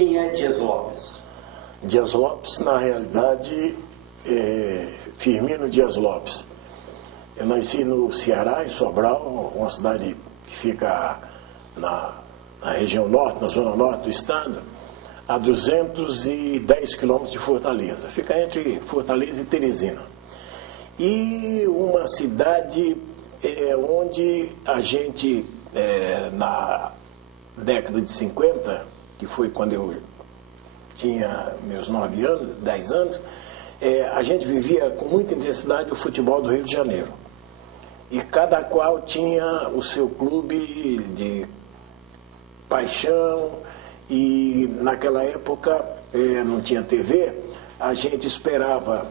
Quem é Dias Lopes? Dias Lopes, na realidade, é Firmino Dias Lopes. Eu nasci no Ceará, em Sobral, uma cidade que fica na região norte, na zona norte do estado, a 210 quilômetros de Fortaleza. Fica entre Fortaleza e Teresina. E uma cidade onde a gente, na década de 50, que foi quando eu tinha meus 9 anos, 10 anos, a gente vivia com muita intensidade o futebol do Rio de Janeiro. E cada qual tinha o seu clube de paixão, e naquela época não tinha TV, a gente esperava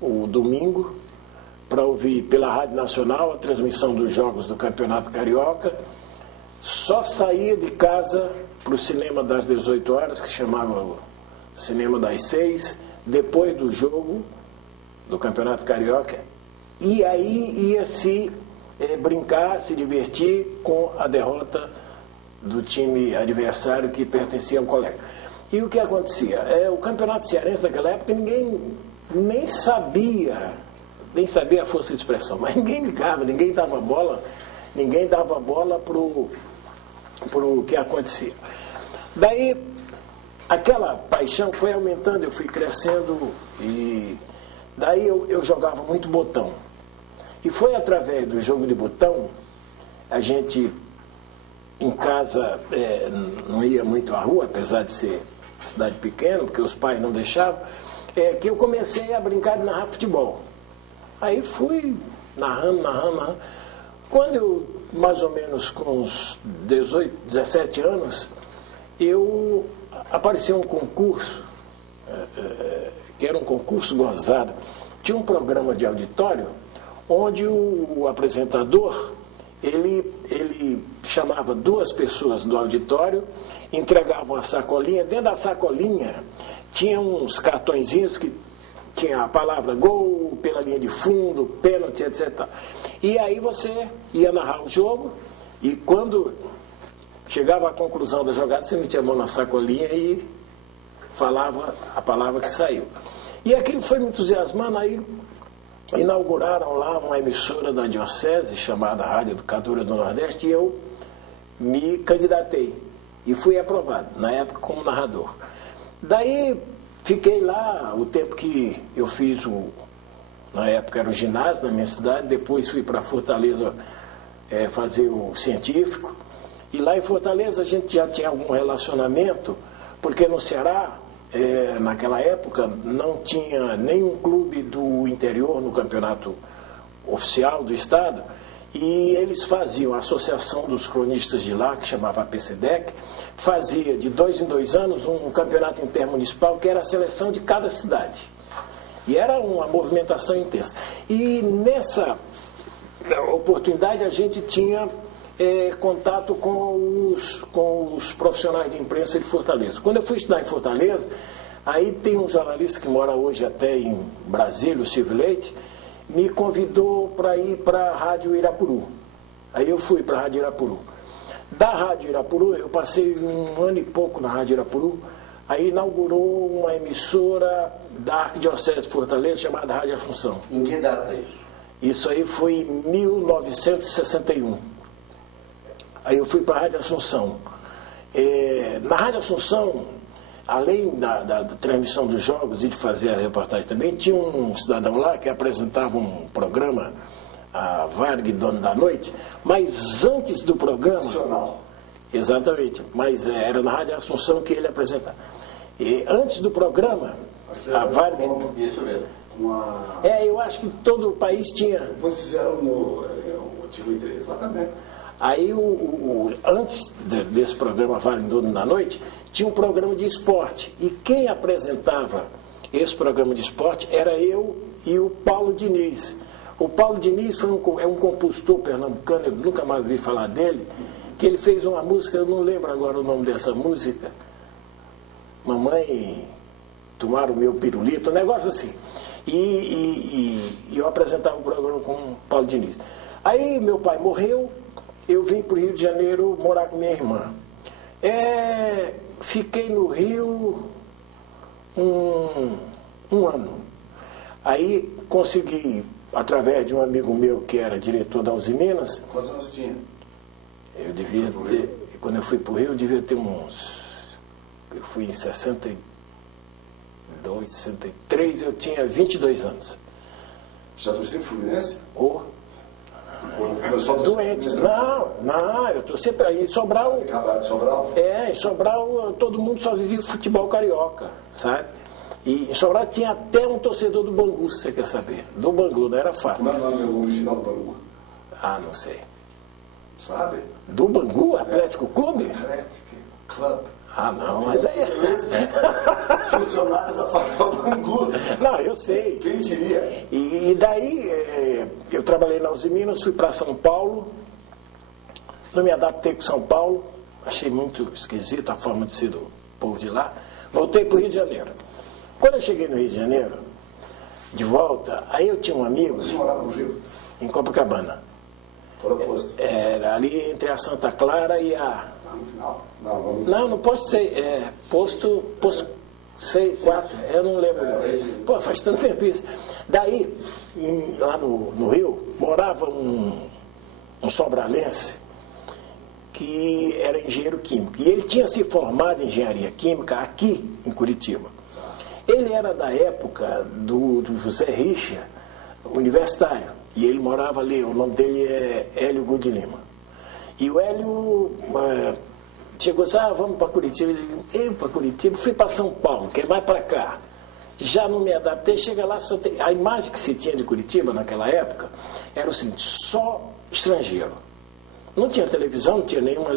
o domingo para ouvir pela Rádio Nacional a transmissão dos jogos do Campeonato Carioca. Só saía de casa para o cinema das 18 horas, que chamava Cinema das 6, depois do jogo do Campeonato Carioca, e aí ia se brincar, se divertir com a derrota do time adversário que pertencia ao colega. E o que acontecia? O Campeonato Cearense daquela época ninguém nem sabia a força de expressão, mas ninguém ligava, ninguém dava bola pro que acontecia. Daí aquela paixão foi aumentando, eu fui crescendo, e daí eu jogava muito botão. E foi através do jogo de botão, a gente em casa não ia muito à rua, apesar de ser cidade pequena, porque os pais não deixavam, que eu comecei a brincar de narrar futebol. Aí fui narrando. Quando eu, mais ou menos com uns 18, 17 anos, apareceu um concurso, que era um concurso gozado. Tinha um programa de auditório, onde o apresentador, ele chamava 2 pessoas do auditório, entregava uma sacolinha, dentro da sacolinha tinha uns cartõezinhos que tinha a palavra gol, pela linha de fundo, pênalti, etc. E aí você ia narrar o jogo, e quando chegava à conclusão da jogada, você metia a mão na sacolinha e falava a palavra que saiu. E aquilo foi me entusiasmando. Aí inauguraram lá uma emissora da Diocese, chamada Rádio Educadora do Nordeste, e eu me candidatei e fui aprovado, na época como narrador. Daí fiquei lá o tempo que eu fiz na época era o ginásio na minha cidade, depois fui para Fortaleza fazer o científico, e lá em Fortaleza a gente já tinha algum relacionamento, porque no Ceará, naquela época, não tinha nenhum clube do interior no campeonato oficial do estado, e eles faziam, a Associação dos Cronistas de lá, que chamava APCDEC, fazia de 2 em 2 anos um campeonato intermunicipal, que era a seleção de cada cidade. E era uma movimentação intensa. E nessa oportunidade a gente tinha contato com os profissionais de imprensa de Fortaleza. Quando eu fui estudar em Fortaleza, aí tem um jornalista que mora hoje até em Brasília, o Silvio Leite, me convidou para ir para a Rádio Irapuru. Aí eu fui para a Rádio Irapuru. Da Rádio Irapuru, eu passei 1 ano e pouco na Rádio Irapuru, aí inaugurou uma emissora da Arquidiocese de Fortaleza chamada Rádio Assunção. Em que data isso? Isso aí foi em 1961. Aí eu fui para a Rádio Assunção. Na Rádio Assunção, além da transmissão dos jogos e de fazer a reportagem também, tinha um cidadão lá que apresentava um programa, a Varg, Dono da Noite, mas antes do programa... Nacional. Exatamente, mas era na Rádio Assunção que ele apresentava. E antes do programa, a Varg... Isso mesmo. eu acho que todo o país tinha... Depois fizeram no Antigo Interesse, exatamente. Aí, antes desse programa Varg, Dono da Noite, tinha um programa de esporte. E quem apresentava esse programa de esporte era eu e o Paulo Diniz. O Paulo Diniz é um compositor pernambucano, eu nunca mais ouvi falar dele, que ele fez uma música, eu não lembro agora o nome dessa música, Mamãe, tomaram o meu pirulito, um negócio assim. E eu apresentava o programa com o Paulo Diniz. Aí meu pai morreu, eu vim para o Rio de Janeiro morar com minha irmã. fiquei no Rio um ano. Aí consegui, através de um amigo meu que era diretor da Uzi Minas. Quantos anos tinha? Eu devia ter, quando eu fui para o Rio, eu devia ter eu fui em 62, 63, eu tinha 22 anos. Já torceu Fluminense? Oh, Quando começou a doente. Não, eu estou sempre aí. Em Sobral. Acabado de Sobral? Em Sobral todo mundo só vivia futebol carioca, sabe? E em Sobral tinha até um torcedor do Bangu, se você quer saber. Do Bangu, não era fácil. Como é o nome original do Bangu? Ah, não sei. Sabe? Do Bangu, Atlético Clube? Atlético Club. Ah, não, mas aí... Funcionários da Fábrica Bangu. Não, eu sei. Quem diria? E daí, eu trabalhei na Uzi Minas, fui para São Paulo, não me adaptei com São Paulo, achei muito esquisita a forma de ser do povo de lá, voltei para o Rio de Janeiro. Quando eu cheguei no Rio de Janeiro, de volta, aí eu tinha um amigo... Você morava no Rio? Em Copacabana. Qual é o posto? Era ali entre a Santa Clara e a... No final? Não, no posto 6, posto 6, 4, eu não lembro. Pô, faz tanto tempo isso. Daí, lá no Rio, morava um sobralense que era engenheiro químico. E ele tinha se formado em engenharia química aqui em Curitiba. Ele era da época do José Richa, universitário. E ele morava ali, o nome dele é Hélio Gudi Lima. E o Hélio chegou e disse, vamos para Curitiba. Eu para Curitiba, fui para São Paulo, que é mais para cá. Já não me adaptei, chega lá, só tem... A imagem que se tinha de Curitiba naquela época era o seguinte, só estrangeiro. Não tinha televisão, não tinha nenhuma...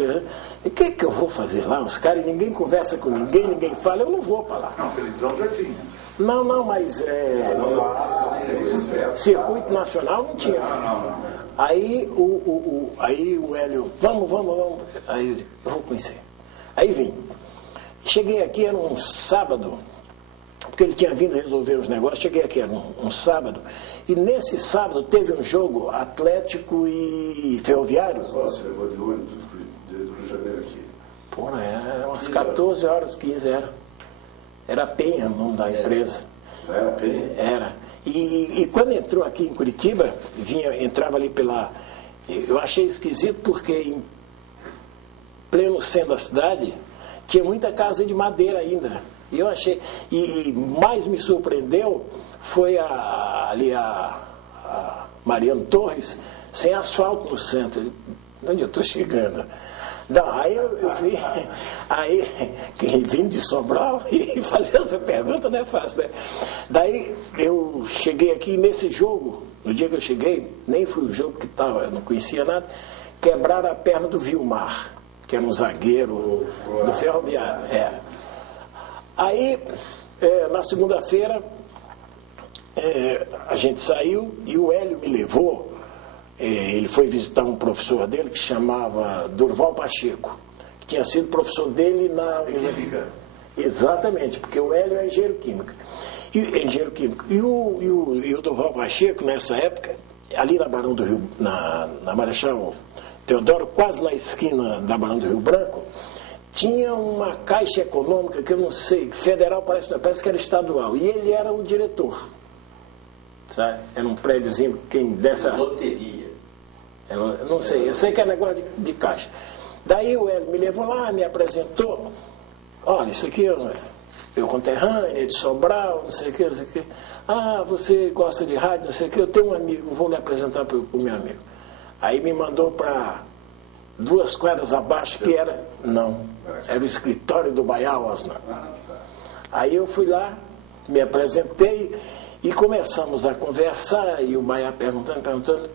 O que eu vou fazer lá? Os caras, ninguém conversa com ninguém, ninguém fala, eu não vou para lá. Não, televisão já tinha. Não, mas circuito nacional não tinha. Não. Aí o Hélio, vamos. Aí eu digo, eu vou conhecer. Aí vim. Cheguei aqui, era um sábado, porque ele tinha vindo resolver os negócios. Cheguei aqui, era um sábado. E nesse sábado teve um jogo Atlético e Ferroviário. Quantas horas você levou de ônibus do Rio de Janeiro aqui? Pô, era umas 14 horas, 15 era. Era Penha o nome da empresa. Era Penha? Era. E quando entrou aqui em Curitiba, entrava ali pela... Eu achei esquisito porque em pleno centro da cidade tinha muita casa de madeira ainda. E eu achei... E mais me surpreendeu foi ali a Mariano Torres sem asfalto no centro. Onde eu estou chegando? Não, aí eu vim, vim de Sobral e fazer essa pergunta não é fácil, né? Daí eu cheguei aqui nesse jogo, no dia que eu cheguei, nem foi o jogo que estava, eu não conhecia nada, quebraram a perna do Vilmar, que era um zagueiro do Ferroviário. Aí, na segunda-feira, a gente saiu e o Hélio me levou. Ele foi visitar um professor dele que chamava Durval Pacheco, que tinha sido professor dele na... Química. Exatamente, porque o Hélio é engenheiro químico. E o Durval Pacheco, nessa época, ali na Barão do Rio, na Marechal Teodoro, quase na esquina da Barão do Rio Branco, tinha uma caixa econômica que eu não sei, federal parece que era estadual, e ele era o diretor. Sabe? Era um prédiozinho, quem dessa... Loteria. Eu não sei, eu sei que é negócio de caixa. Daí o Hélio me levou lá, me apresentou. Olha, isso aqui é meu conterrâneo, de Sobral, não sei o que, não sei o que. Ah, você gosta de rádio, não sei o que. Eu tenho um amigo, vou lhe apresentar para o meu amigo. Aí me mandou para 2 quadras abaixo, que era... Não, era o escritório do Baiá Osna. Aí eu fui lá, me apresentei e começamos a conversar, e o Baiá perguntando.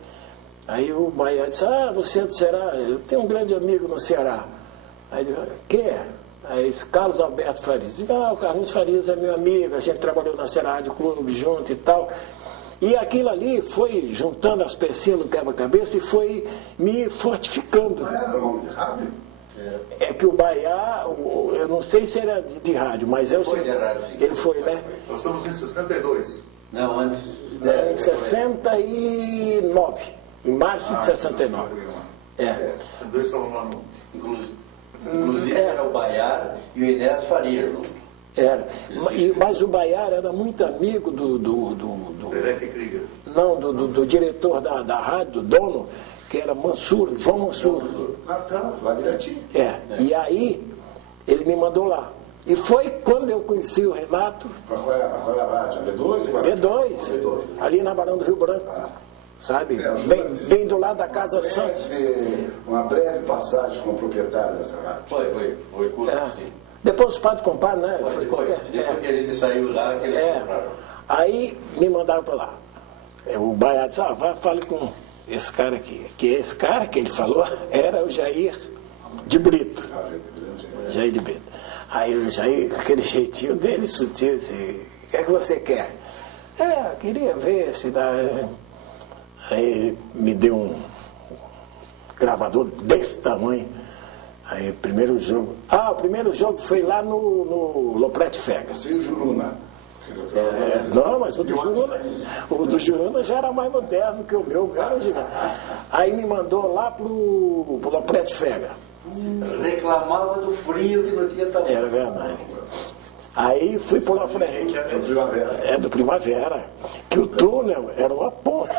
Aí o Baiá disse, você é do Ceará? Eu tenho um grande amigo no Ceará. Aí eu disse, quem é? Aí esse Carlos Alberto Farias. O Carlos Farias é meu amigo, a gente trabalhou na Ceará Rádio Clube junto e tal. E aquilo ali foi juntando as pecinhas no quebra-cabeça e foi me fortificando. Era o nome de rádio? É que o Baiá, eu não sei se era de rádio, mas é o Foi de rádio, sim. Ele foi, né? Nós estamos em 62. Não, antes. Em 69. Em março de 69. Os dois estavam lá no... Inclusive era o Baiar e o Inés Faria junto. Era. Mas o Baiar era muito amigo Derek Krieger. não, do diretor da rádio, do dono, que era Mansur, João Mansur. Ah, tá, lá direitinho. E aí ele me mandou lá. E foi quando eu conheci o Renato, Qual é a rádio? B2? B2, ali na Barão do Rio Branco, sabe? Bem do lado da Casa Santos. Uma breve passagem como proprietário dessa rádio. Foi curto, sim. Depois os padres compraram, né? Depois que a gente saiu lá, que eles compraram. Aí me mandaram para lá. O Baiar disse, fale com esse cara aqui. Que esse cara que ele falou era o Jair de Brito. Jair de Brito. Aí o Jair, com aquele jeitinho dele, sutil, disse, o que é que você quer? Queria ver se dá... Aí me deu um gravador desse tamanho. Aí, primeiro jogo. O primeiro jogo foi lá no Loprete Fega. Você e o Juruna. Não, mas o do Juruna já era mais moderno que o meu era gigante. Aí me mandou lá pro Loprete Fega. Reclamava do frio que não tinha tamanho. Era verdade. Aí fui pro Loprete. Do Primavera. Do Primavera. Que o túnel era uma ponte.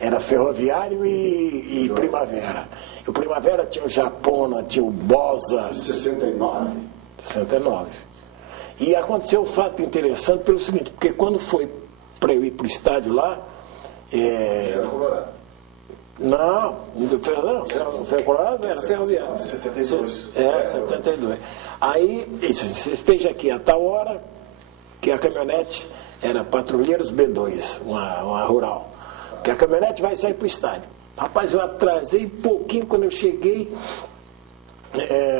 Era Ferroviário e Primavera. E o Primavera tinha o Japona, tinha o Bosa. 69. 69. E aconteceu um fato interessante pelo seguinte, porque quando foi para eu ir para o estádio lá... Era Colorado. Não foi Colorado, era Ferroviário. 72. 72. Aí, você esteja aqui a tal hora, que a caminhonete era Patrulheiros B2, uma rural. Que a caminhonete vai sair para o estádio. Rapaz, eu atrasei um pouquinho quando eu cheguei,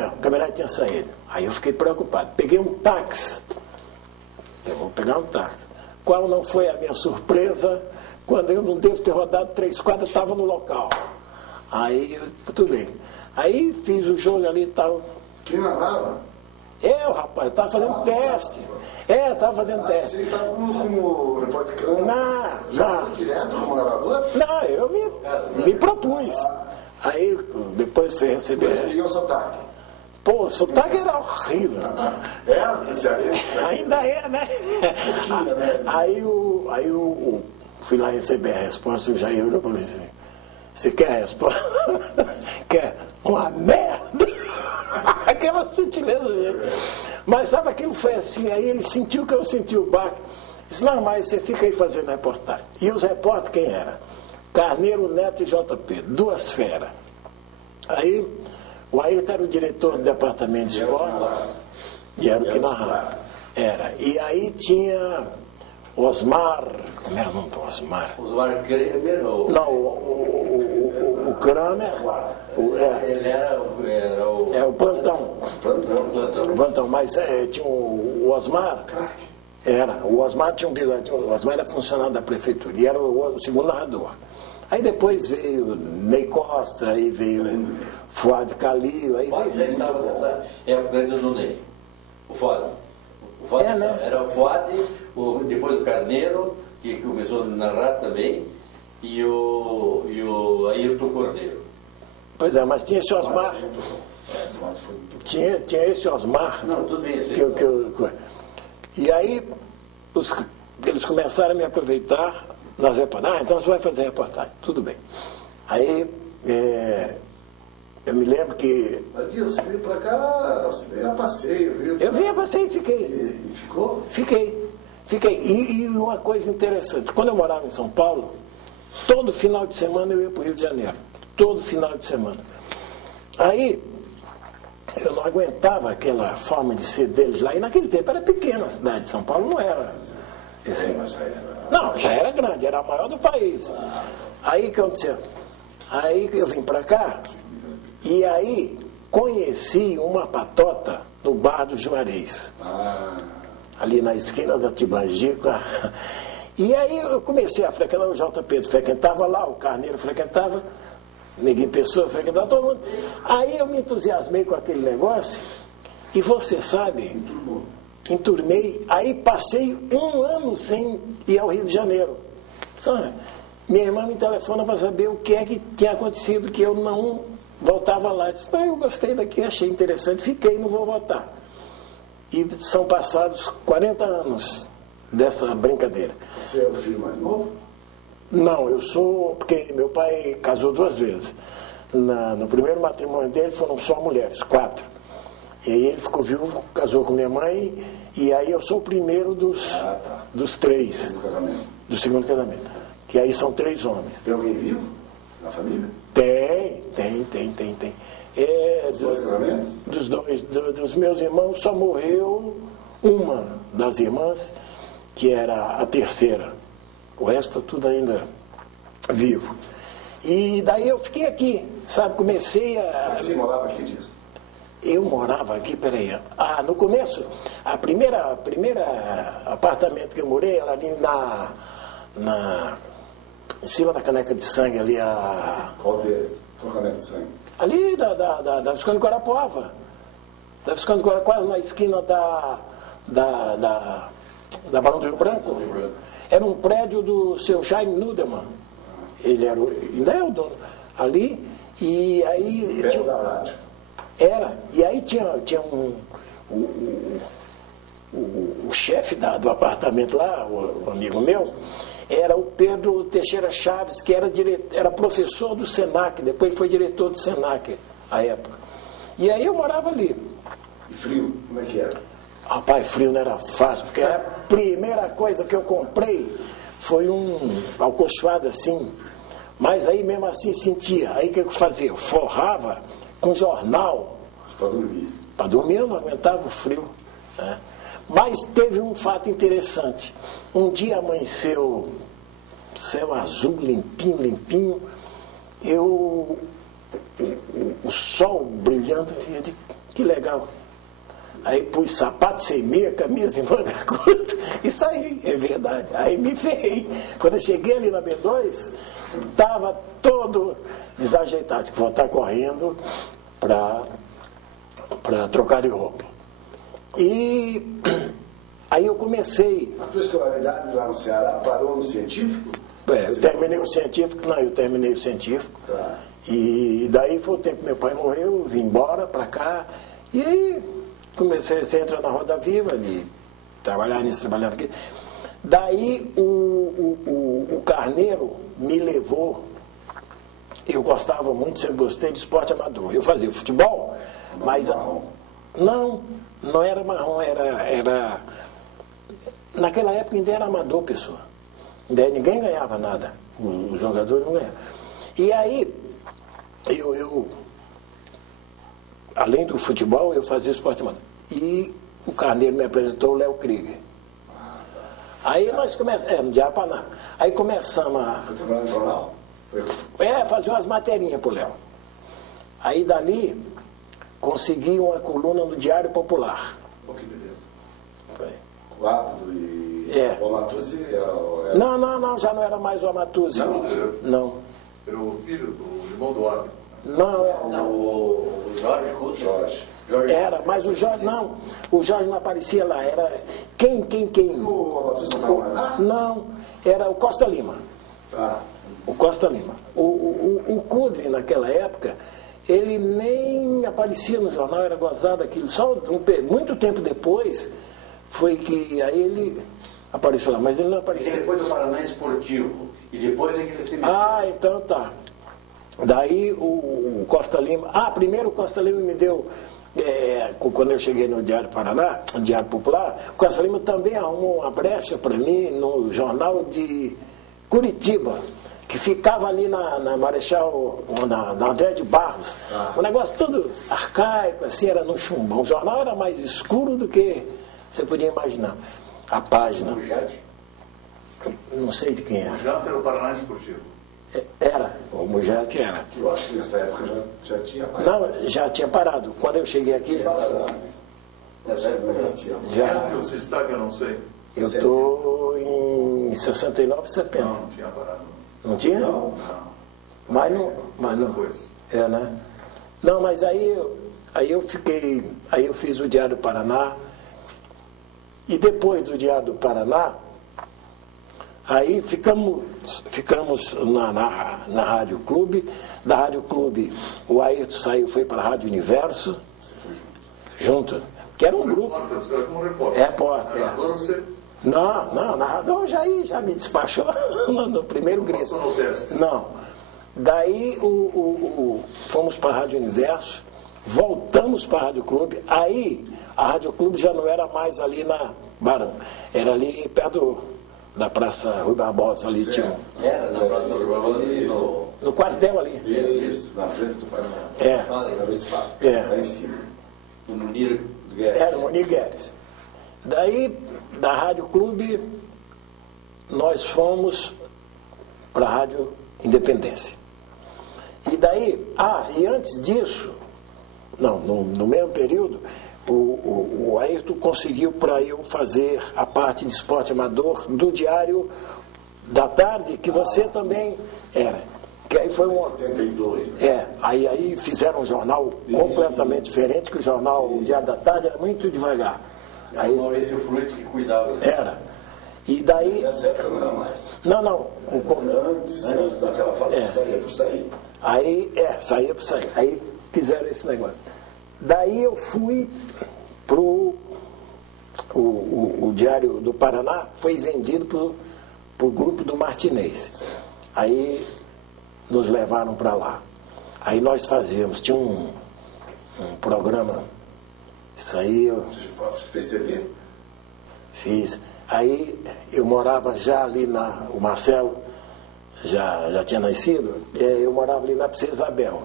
a caminhonete tinha saído. Aí eu fiquei preocupado. Peguei um táxi. Eu vou pegar um táxi. Qual não foi a minha surpresa, quando eu não devo ter rodado 3 quadras, estava no local. Aí, tudo bem. Aí fiz o jogo ali e tal. Quem narrava? O rapaz, estava fazendo teste. Estava fazendo teste. Você estava como repórter cano? Já Direto como narrador? Não, eu me propus. Aí, depois foi receber... Você ia o sotaque? Pô, o sotaque era horrível. Isso aí? Ainda é, né? Aí fui lá receber a resposta e o Jair olhou para mim assim, você quer a resposta? Quer? Uma merda! Aquela sutileza dele. Mas sabe, aquilo foi assim, aí ele sentiu que eu senti o baque. Disse, não, mas você fica aí fazendo reportagem. E os repórteres quem era? Carneiro, Neto e JP, 2 feras. Aí o Ayrton era o diretor do departamento de esporte e era o que narrava. Era. E aí tinha Osmar, como era o nome do Osmar? Osmar Kramer ou... Não, o Kramer. Ele era o... O Plantão. O Plantão, mas tinha o Osmar. O Osmar tinha um bigode. O Osmar era funcionário da prefeitura e era o segundo narrador. Aí depois veio Ney Costa, aí veio Fuad Calil, aí Fuad já estava nessa época antes do Ney. O Fuad. Né? Era o Fuad, depois o Carneiro, que começou a narrar também, e o Ayrton Cordeiro. Pois é, mas tinha esse Osmar. Tinha esse Osmar. Não, tudo bem. E aí eles começaram a me aproveitar nas reportagens. Então você vai fazer reportagem. Tudo bem. Aí eu me lembro que... Mas você veio pra cá, você veio a passeio, viu? Eu vim a passeio e fiquei. E ficou? Fiquei. E uma coisa interessante, quando eu morava em São Paulo, todo final de semana eu ia para o Rio de Janeiro. Todo final de semana. Aí, eu não aguentava aquela forma de ser deles lá. E naquele tempo era pequena a cidade de São Paulo, não era. Mas já era. Não, já era grande, era a maior do país. Aí o que aconteceu? Aí eu vim para cá, e aí conheci uma patota no Bar do Juarez. Ali na esquina da Tibanjica. E aí eu comecei a frequentar, o J. Pedro frequentava lá, o Carneiro frequentava, Neguinho Pessoa frequentava, todo mundo. Aí eu me entusiasmei com aquele negócio, e você sabe, enturmei, aí passei 1 ano sem ir ao Rio de Janeiro. Sabe? Minha irmã me telefona para saber o que é que tinha acontecido, que eu não voltava lá e disse, eu gostei daqui, achei interessante, fiquei, não vou votar. E são passados 40 anos dessa brincadeira. Você é o filho mais novo? Não, eu sou, porque meu pai casou 2 vezes. No primeiro matrimônio dele foram só mulheres, 4. E aí ele ficou viúvo, casou com minha mãe, e aí eu sou o primeiro dos 3. Do casamento. Do segundo casamento. Que aí são 3 homens. Tem alguém vivo na família? Tem. Os 2 casamentos? Dos meus irmãos só morreu uma das irmãs, que era a terceira. O resto tudo ainda vivo. E daí eu fiquei aqui, sabe? Comecei a... Você morava aqui, Dias? Eu morava aqui, peraí. No começo, a primeira apartamento que eu morei era ali em cima da caneca de sangue ali. Qual deles? Qual caneca de sangue? Ali da Visconde de Guarapuava. Da Visconde de Guarapuava, na esquina da Barão do Rio Branco. Era um prédio do seu Jaime Nudeman. Ele ainda é o dono. Ali, e aí... Perto da rádio. Era, e aí tinha o chefe do apartamento lá, o amigo meu, era o Pedro Teixeira Chaves, que era professor do Senac, depois foi diretor do Senac, à época. E aí eu morava ali. E frio, como é que era? Rapaz, frio não era fácil, porque a primeira coisa que eu comprei foi um alcochoado assim, mas aí mesmo assim sentia. Aí o que eu fazia? Eu forrava com jornal. Para dormir. Para dormir eu não aguentava o frio. Né? Mas teve um fato interessante. Um dia amanheceu, céu azul, limpinho, o sol brilhando, eu digo, que legal. Aí pus sapato sem meia, camisa e manga curta e saí, é verdade. Aí me ferrei. Quando eu cheguei ali na B2, estava todo desajeitado, tive que voltar correndo para trocar de roupa. E aí eu comecei... A tua escolaridade lá no Ceará parou no científico? Eu terminei o científico, Tá. E daí foi o tempo que meu pai morreu, vim embora para cá, e aí você entra na Roda Viva, de trabalhar nisso, trabalhando aqui. Daí o Carneiro me levou, eu gostava muito, sempre gostei de esporte amador. Eu fazia futebol, mas... Marrom. Não era marrom, era... Naquela época ainda era amador, pessoa. Ninguém ganhava nada, os jogadores não ganhavam. E aí, eu além do futebol, eu fazia esporte amador. E o Carneiro me apresentou o Léo Krieger. Aí nós começamos, no Diapaná. Aí começamos a... Foi trabalhando no jornal? Fazer umas materinhas pro Léo. Aí dali, consegui uma coluna no Diário Popular. Pô, que beleza. Foi. O Ábido e É. o Amatuzzi era... Não, já não era mais o Amatuzzi. Não. Era o filho do irmão do Árbitro. Não, O Jorge Couto. Jorge. era, mas o Jorge não. O Jorge não aparecia lá. Era quem? O Amatuzzi não estava mais lá? Não, era o Costa Lima. Tá. O Costa Lima. O Kudri, naquela época, ele nem aparecia no jornal, era gozado aquilo. Só muito tempo depois foi que aí ele apareceu lá, mas ele não apareceu. Ele foi do Paraná Esportivo e depois é que ele se meteu. Então tá. Daí o Costa Lima... primeiro o Costa Lima me deu... quando eu cheguei no Diário Paraná, no Diário Popular, o Costa Lima também arrumou uma brecha para mim no jornal de Curitiba, que ficava ali na Marechal, na André de Barros. O negócio todo arcaico, assim, era no chumbão. O jornal era mais escuro do que você podia imaginar. A página. O Jade. Não sei de quem O era. Janta era o Paraná Esportivo. Era, o Mujete era. Eu acho que nessa época já tinha parado. Não, já tinha parado. Quando eu cheguei aqui, Não existia. já. O Sistag eu não sei. Eu estou em 69, 70. Não tinha parado. Não tinha? Não. Mas não. Depois. Né? Não, mas aí eu fiz o Diário do Paraná. E depois do Diário do Paraná, Aí ficamos na Rádio Clube. Da Rádio Clube, o Ayrton saiu, foi para a Rádio Universo. Você foi Junto. Que era um grupo. Você era como repórter. Repórter. Narrador você Não, narrador já me despachou no primeiro grito. passou no teste. Não. Daí fomos para a Rádio Universo, voltamos para a Rádio Clube. Aí a Rádio Clube já não era mais ali na Barão, era ali perto da Praça Rui Barbosa, ali tinha Era na Praça do Barbosa, no quartel ali. Isso, na frente do Paraná. É. Na Westphal, É. lá em cima. no Munir. Era o Moni Guedes. Daí, da Rádio Clube, nós fomos para a Rádio Independência. E daí, e antes disso, no mesmo período, o Ayrton conseguiu para eu fazer a parte de esporte amador do Diário da Tarde, que você também era. Que aí foi 72. Aí fizeram um jornal completamente diferente, que o jornal o Diário da Tarde era muito devagar. Aí o Maurício Frutti que cuidava. Era. E daí. Nessa época não era mais. Não. Antes daquela fase que saía por sair. Aí, saía para sair. Aí fizeram esse negócio. Daí eu fui pro. O Diário do Paraná foi vendido pro grupo do Martinez. Aí nos levaram para lá. Aí nós fazíamos, tinha um programa, isso aí eu Você fez TV? fiz. Aí eu morava já ali o Marcelo já tinha nascido, eu morava ali na Princesa Isabel.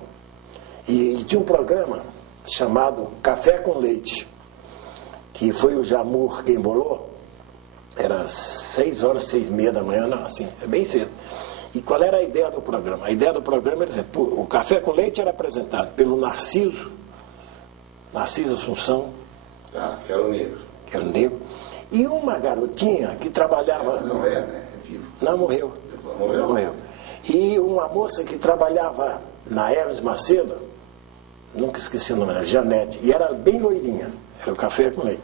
E tinha um programa chamado Café com Leite, que foi o Jamur quem bolou, era 6h, 6h30 da manhã, não, assim, é bem cedo. E qual era a ideia do programa? A ideia do programa era dizer, o Café com Leite era apresentado pelo Narciso Assunção, Que era o negro. que era o negro, e uma garotinha que trabalhava... Não é, né? É vivo. Não, morreu. Morreu? E uma moça que trabalhava na Hermes Macedo, nunca esqueci o nome, era Janete, e era bem loirinha, era o Café com Leite.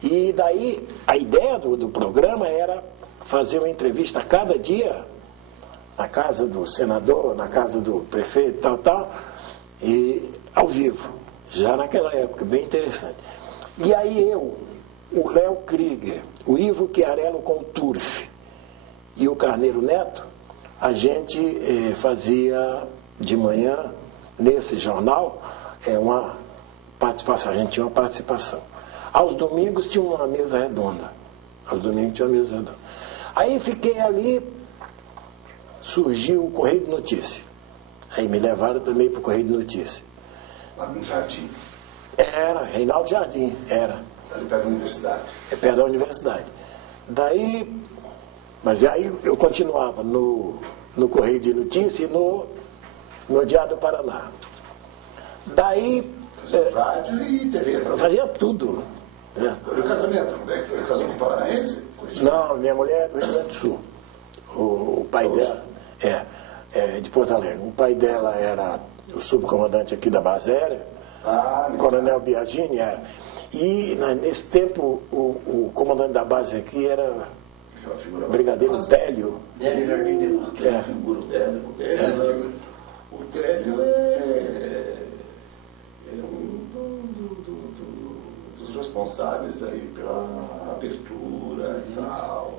E daí, a ideia do programa era fazer uma entrevista a cada dia, na casa do senador, na casa do prefeito, tal, e ao vivo, já naquela época, bem interessante. E aí o Léo Krieger, o Ivo Chiarello com o Turf e o Carneiro Neto, a gente fazia de manhã, nesse jornal, uma participação, a gente tinha uma participação. Aos domingos tinha uma mesa redonda. Aí fiquei ali, surgiu o Correio de Notícia. Aí me levaram também para o Correio de Notícia. Lá no Jardim. Era, Reinaldo Jardim, era. Ali perto da universidade. É perto da universidade. Daí, mas aí eu continuava no Correio de Notícia e no Diário do Paraná. Daí... Rádio e TV. Eu fazia tudo. Né? E o casamento? Como é que foi? Casou com paranaense? Curitiba? Não, minha mulher é do Rio Grande do Sul. O pai dela é de Porto Alegre. O pai dela era o subcomandante aqui da base aérea, Coronel Biagini era. E nesse tempo o comandante da base aqui era o Brigadeiro Télio. Délio Jardim de Luz. A figura do Télio. O Télio é um dos responsáveis aí pela abertura e tal.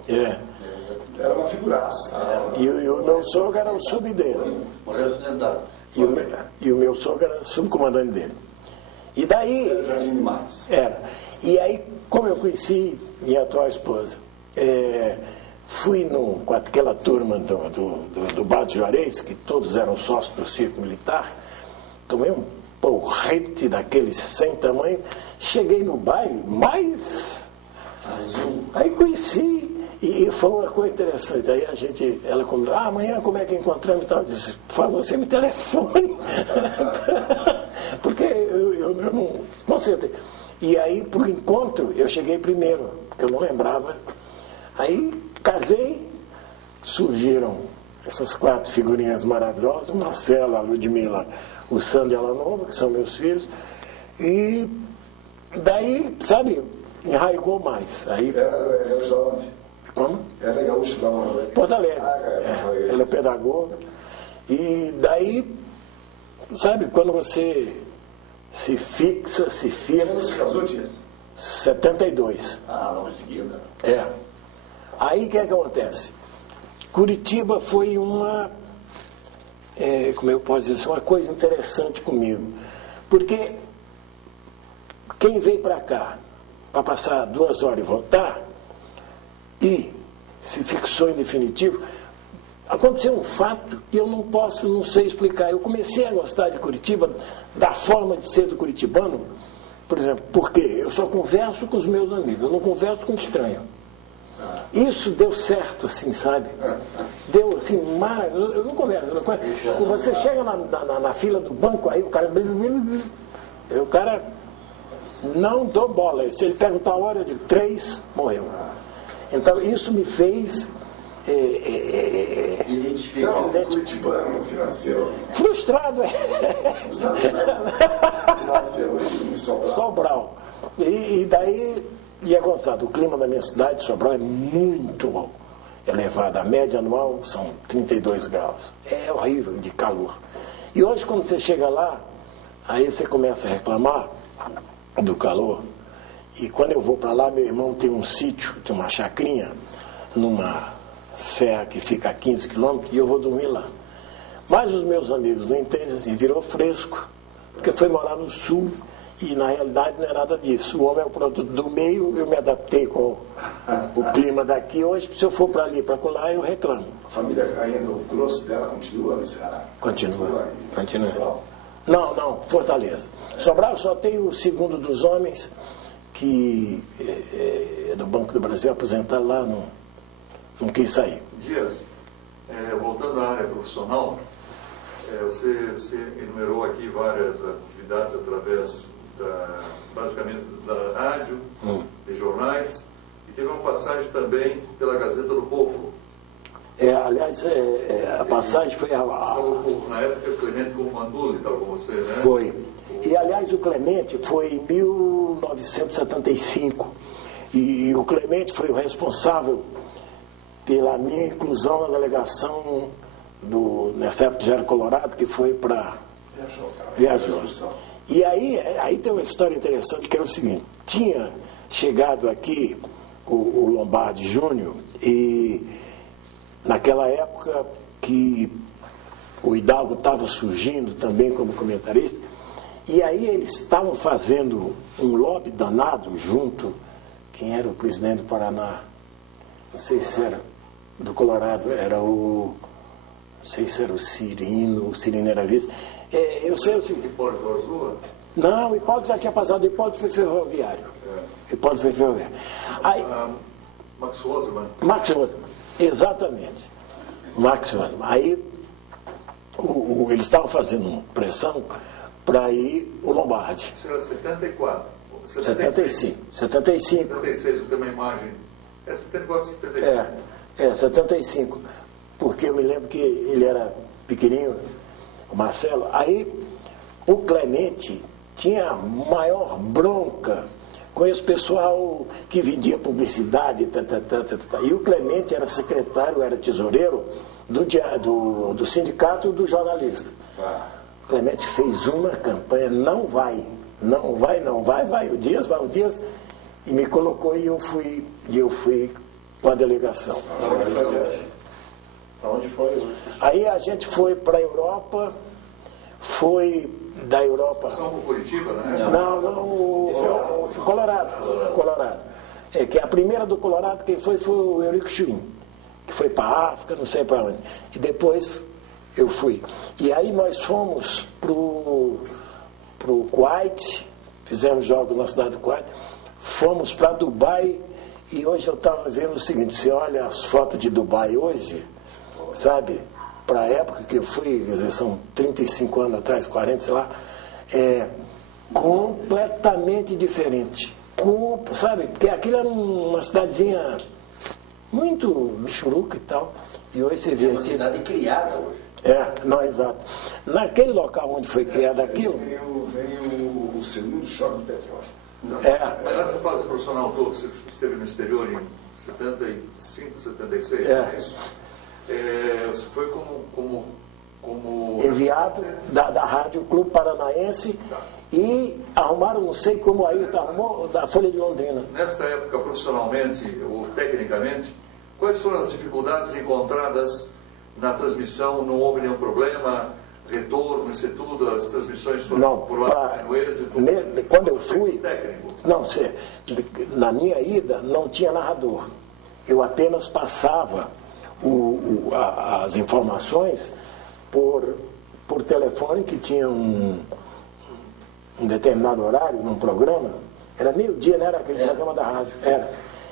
Era uma figuraça. E o meu sogro era o sub dele. Morreu acidentado. E o meu sogro era subcomandante dele. E daí... Jardim de Matos. Era. E aí, como eu conheci minha atual esposa, fui com aquela turma do Bar de Juarez, que todos eram sócios do Circo Militar, tomei um porrete daqueles sem tamanho, cheguei no baile, aí conheci, e foi uma coisa interessante. Aí ela combinou, amanhã como é que encontramos e tal? Eu disse, por favor, você me telefone, porque eu não concentrei. E aí, pro encontro, eu cheguei primeiro, porque eu não lembrava. Aí, casei, surgiram essas 4 figurinhas maravilhosas, o Marcelo, a Ludmila, o Sandro e a Lanova, que são meus filhos, e daí, sabe, enraigou mais. Aí, Era jovem. Como? Ela é gaúcha da onde? Porto Alegre. Porto Alegre. Ela é pedagoga. E daí, sabe, quando você se fixa, se Quando firma... você casou, Tia? 72. Logo em seguida. É. Aí o que acontece? Curitiba foi uma, como eu posso dizer, uma coisa interessante comigo. Porque quem veio para cá para passar 2 horas e voltar e se fixou em definitivo, aconteceu um fato que eu não sei explicar. Eu comecei a gostar de Curitiba, da forma de ser do curitibano, por exemplo, porque eu só converso com os meus amigos, eu não converso com estranho. Isso deu certo, assim, sabe? Deu assim, eu não converso. Quando você chega na fila do banco, aí o cara não dou bola. Se ele perguntar a hora, eu digo 3, morreu. Então isso me fez Você é um curitibano que nasceu. frustrado, Nasceu em Sobral. Sobral. E daí, e é gozado, o clima da minha cidade, Sobral, é muito elevado. A média anual são 32 graus. É horrível de calor. E hoje, quando você chega lá, aí você começa a reclamar do calor. E quando eu vou para lá, meu irmão tem um sítio, tem uma chacrinha, numa serra que fica a 15 quilômetros, e eu vou dormir lá. Mas os meus amigos não entendem assim, virou fresco, porque foi morar no sul, e na realidade não é nada disso. O homem é o produto do meio, eu me adaptei com o clima daqui. Hoje, se eu for para ali, para colar, eu reclamo. A família ainda, o grosso dela continua no Ceará? Continua. Em Sobral? Não, Fortaleza. Sobral só tem o segundo dos homens, que é do Banco do Brasil, aposentado lá, não quis sair. Dias, voltando à área profissional, você enumerou aqui várias atividades através, basicamente, da rádio, de jornais, e teve uma passagem também pela Gazeta do Povo. Aliás, a passagem foi Na época, o Clemente Comanduli estava com você, né? Foi. E, aliás, o Clemente foi em 1975. E o Clemente foi o responsável pela minha inclusão na delegação nessa época já era Colorado, que foi para... Viajou. E aí tem uma história interessante, que era o seguinte: tinha chegado aqui o Lombardi Júnior, e naquela época que o Hidalgo estava surgindo também como comentarista, e aí eles estavam fazendo um lobby danado junto, quem era o presidente do Paraná? Não sei se era do Colorado, era não sei se era o Cirino era vice. Eu sei o seguinte. Hipólito Azul? Não, o Hipólito já tinha passado, o Hipólito foi ferroviário. Hipólito foi ferroviário. Aí, Max Osman. Max Osman, exatamente. Max Osman. Aí eles estavam fazendo pressão para ir o Lombardi. Isso era 74. 75. 76, eu tenho uma imagem. 74, 75. 75. Porque eu me lembro que ele era pequenininho, o Marcelo. Aí o Clemente tinha a maior bronca com esse pessoal que vendia publicidade. E o Clemente era secretário, era tesoureiro do sindicato do jornalista. O Clemente fez uma campanha, não vai. O Dias, e me colocou e eu fui com a delegação. Aonde foi? Aí a gente foi para a Europa, foi da Europa... São por Curitiba, né? Não, Colorado. Que a primeira do Colorado, quem foi o Eurico Churim, que foi para a África, não sei para onde. E depois eu fui. E aí nós fomos para o Kuwait, fizemos jogos na cidade do Kuwait, fomos para Dubai, e hoje eu estava vendo o seguinte: você olha as fotos de Dubai hoje, sabe, para a época que eu fui, quer dizer, são 35 anos atrás, 40, sei lá, completamente diferente. Sabe, porque aquilo era uma cidadezinha muito michuruca e tal, e hoje você vê uma aqui... cidade criada hoje. Não, exato. Naquele local onde foi criado aquilo... Veio o segundo choque do petróleo. Mas nessa fase profissional toda, você esteve no exterior 75, 76, É. não é isso? Você foi como enviado da Rádio Clube Paranaense e arrumaram, não sei como aí arrumou, da Folha de Londrina. Nesta época, profissionalmente ou tecnicamente, quais foram as dificuldades encontradas na transmissão? Não houve nenhum problema? Retorno, isso tudo, as transmissões foram por ótimo êxito? Quando eu fui, técnico. não sei, na minha ida não tinha narrador. Eu apenas passava as informações por telefone, que tinha um determinado horário num programa. Era meio-dia, não era aquele programa da rádio, era.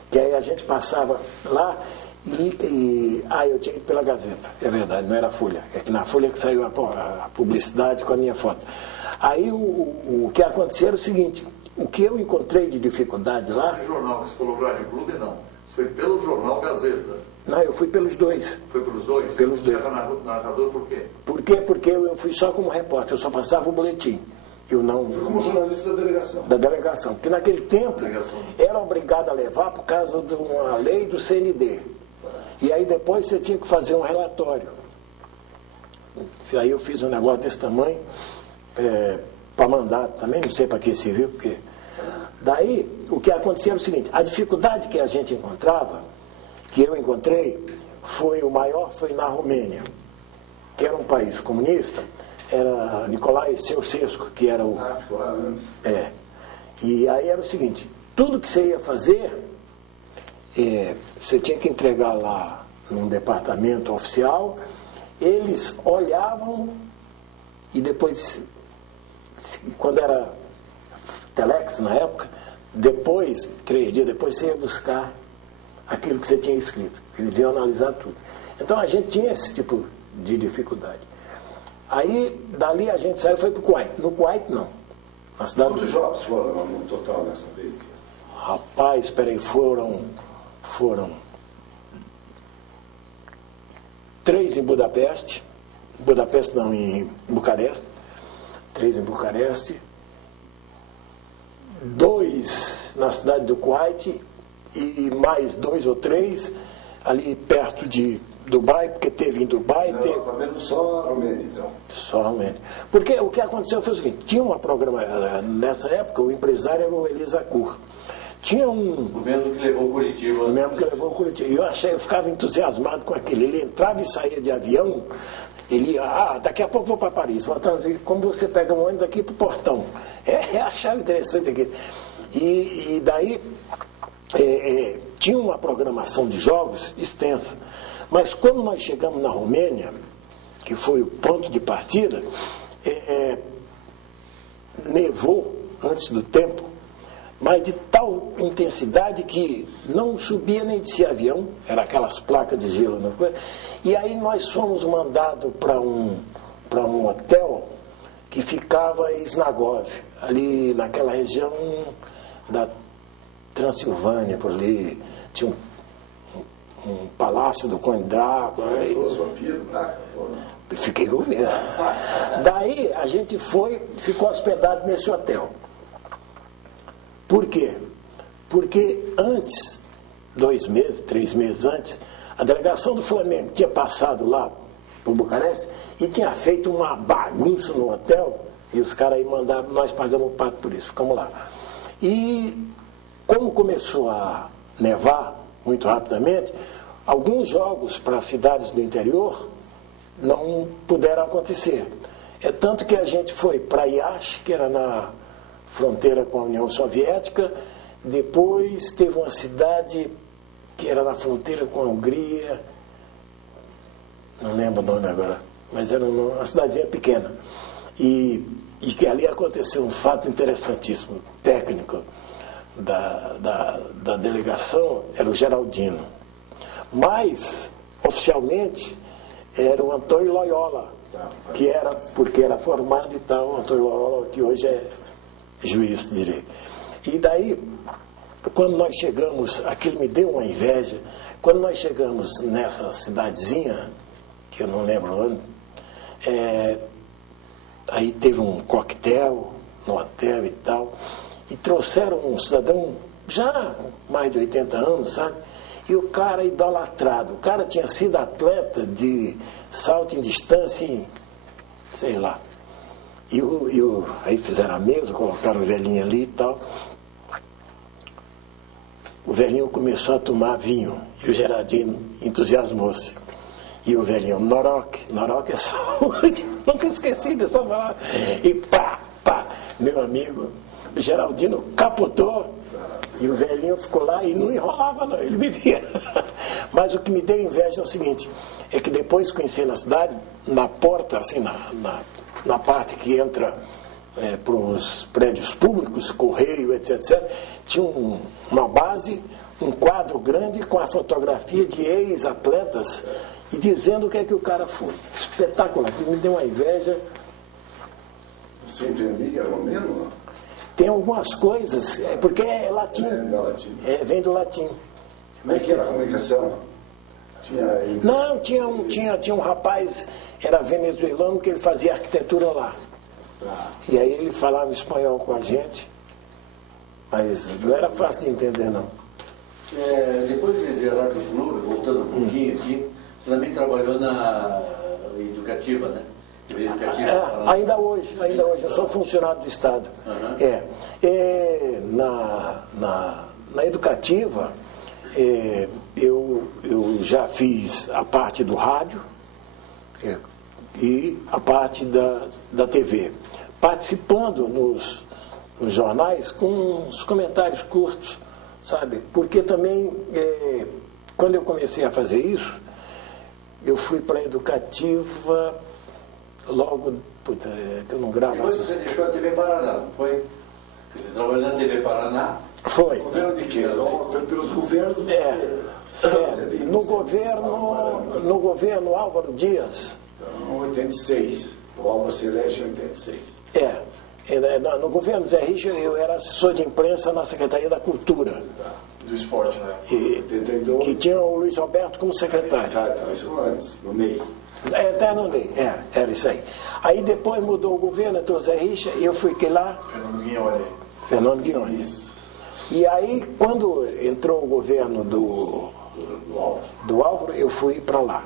Que aí a gente passava lá eu tinha ido pela Gazeta, é verdade, não era a Folha. É que na Folha que saiu a publicidade com a minha foto. Aí o que aconteceu era o seguinte: o que eu encontrei de dificuldades lá... O jornal que você falou, Rádio Clube, não. Foi pelo jornal Gazeta. Não, eu fui pelos dois. Foi pelos dois? Pelos você dois. era narrador por quê? Por quê? Porque eu fui só como repórter, eu só passava o boletim. Eu não... Foi como jornalista da delegação. Da delegação. Porque naquele tempo era obrigado a levar por causa de uma lei do CND. E aí depois você tinha que fazer um relatório. Aí eu fiz um negócio desse tamanho, para mandar também, não sei para que serviu, porque... Daí, o que acontecia era o seguinte: a dificuldade que a gente encontrava, que eu encontrei, foi na Romênia, que era um país comunista, era Nicolae Ceausescu, que era o... E aí era o seguinte: tudo que você ia fazer, você tinha que entregar lá num departamento oficial, eles olhavam e depois, quando era telex na época, depois, 3 dias depois, você ia buscar aquilo que você tinha escrito. Eles iam analisar tudo. Então a gente tinha esse tipo de dificuldade. Aí, dali a gente saiu e foi para o Kuwait. No Kuwait, não. Na cidade Quantos jogos foram no total nessa vez? Rapaz, espera aí, foram 3 em Budapeste. Budapeste não, em Bucareste. 3 em Bucareste. 2 na cidade do Kuwait e mais 2 ou 3 ali perto de Dubai, porque teve em Dubai. Não, mesmo só a Romênia, então. Só a Romênia. Porque o que aconteceu foi o seguinte: tinha uma programa, nessa época, o empresário era o Elizacur. Tinha um... O mesmo que levou o Curitiba. O mesmo que levou o Curitiba. E eu ficava entusiasmado com aquilo. Ele entrava e saía de avião, ele ia, daqui a pouco vou para Paris, vou traduzir como você pega um ônibus daqui para o portão. Eu achava interessante aquilo. E daí tinha uma programação de jogos extensa. Mas quando nós chegamos na Romênia, que foi o ponto de partida, nevou antes do tempo, mas de tal intensidade que não subia nem descia avião, era aquelas placas de gelo, não foi? E aí nós fomos mandados para um hotel que ficava em Snagov, ali naquela região da Transilvânia, por ali, tinha um palácio do Conde Drácula. Os vampiros, tá? Fiquei com medo. Daí a gente ficou hospedado nesse hotel. Por quê? Porque antes, 2 meses, 3 meses antes, a delegação do Flamengo tinha passado lá para Bucareste e tinha feito uma bagunça no hotel, e os caras aí mandaram, nós pagamos o pato por isso, ficamos lá. E como começou a nevar muito rapidamente, alguns jogos para cidades do interior não puderam acontecer. É tanto que a gente foi para Iași, que era na fronteira com a União Soviética, depois teve uma cidade que era na fronteira com a Hungria, não lembro o nome agora, mas era uma cidadezinha pequena. E que ali aconteceu um fato interessantíssimo, técnico da delegação, era o Geraldino. Mas, oficialmente, era o Antônio Loyola, que era, porque era formado e tal, o Antônio Loyola, que hoje é juiz de direito. E daí, quando nós chegamos, aquilo me deu uma inveja, quando nós chegamos nessa cidadezinha, que eu não lembro o nome, aí teve um coquetel no hotel e tal, e trouxeram um cidadão já com mais de 80 anos, sabe? E o cara idolatrado. O cara tinha sido atleta de salto em distância, sei lá. Aí fizeram a mesa, colocaram o velhinho ali e tal. O velhinho começou a tomar vinho. E o Geraldino entusiasmou-se. E o velhinho, Noroque é saúde. Nunca esqueci dessa palavra. E pá, meu amigo, o Geraldino capotou. E o velhinho ficou lá e não enrolava não, ele bebia. Mas o que me deu inveja é o seguinte, é que depois conheci na cidade, na porta, assim, na parte que entra para os prédios públicos, correio, etc., tinha uma base, um quadro grande com a fotografia de ex-atletas e dizendo o que é que o cara foi. Espetacular, que me deu uma inveja. Você entendia que era romeno? Tem algumas coisas, porque é latim. Vem do latim. Como é que era a comunicação? Não, tinha um rapaz, era venezuelano, que ele fazia arquitetura lá. E aí ele falava espanhol com a gente, mas não era fácil de entender, não. Depois de Rádio Clube, voltando um pouquinho aqui, você também trabalhou na educativa, né? Ainda hoje, eu sou funcionário do Estado. Na educativa, eu já fiz a parte do rádio e a parte da TV, participando nos jornais com uns comentários curtos, sabe? Porque também, quando eu comecei a fazer isso, eu fui para a educativa logo, que eu não gravo. Depois você deixou a TV Paraná, não foi? Você trabalhou na TV Paraná? Foi. Governo de quê? Pelos governos do No governo Álvaro Dias. Então, 86. O Álvaro se elege em 86. No governo Zé Richa, eu era assessor de imprensa na Secretaria da Cultura. Do esporte, né? 82. Que tinha o Luiz Roberto como secretário. Exato, isso antes, no meio. Até no meio, era isso aí. Aí depois mudou o governo, entrou o Zé Richa, e eu fiquei lá. Fernando Guione. Isso. E aí, quando entrou o governo do Álvaro, eu fui para lá,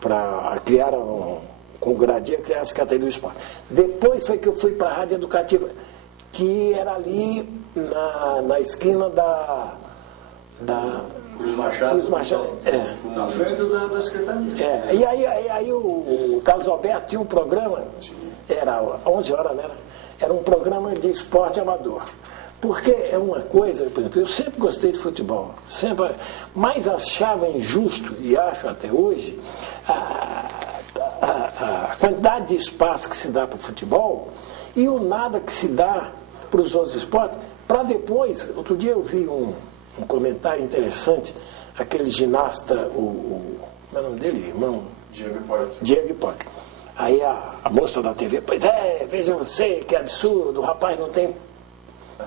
para criar com o Gradia, criar a Secretaria do Esporte. Depois foi que eu fui para a Rádio Educativa, que era ali na esquina da Cruz Machado. Na frente da Secretaria. E aí o Carlos Alberto tinha um programa, era 11 horas, né? Era um programa de esporte amador. Porque é uma coisa, por exemplo, eu sempre gostei de futebol, mas achava injusto, e acho até hoje, a quantidade de espaço que se dá para o futebol e o nada que se dá para os outros esportes, para depois, outro dia eu vi um comentário interessante, aquele ginasta, como é o nome dele, irmão? Diego Hipólito. Aí a moça da TV, pois veja você, que absurdo, o rapaz não tem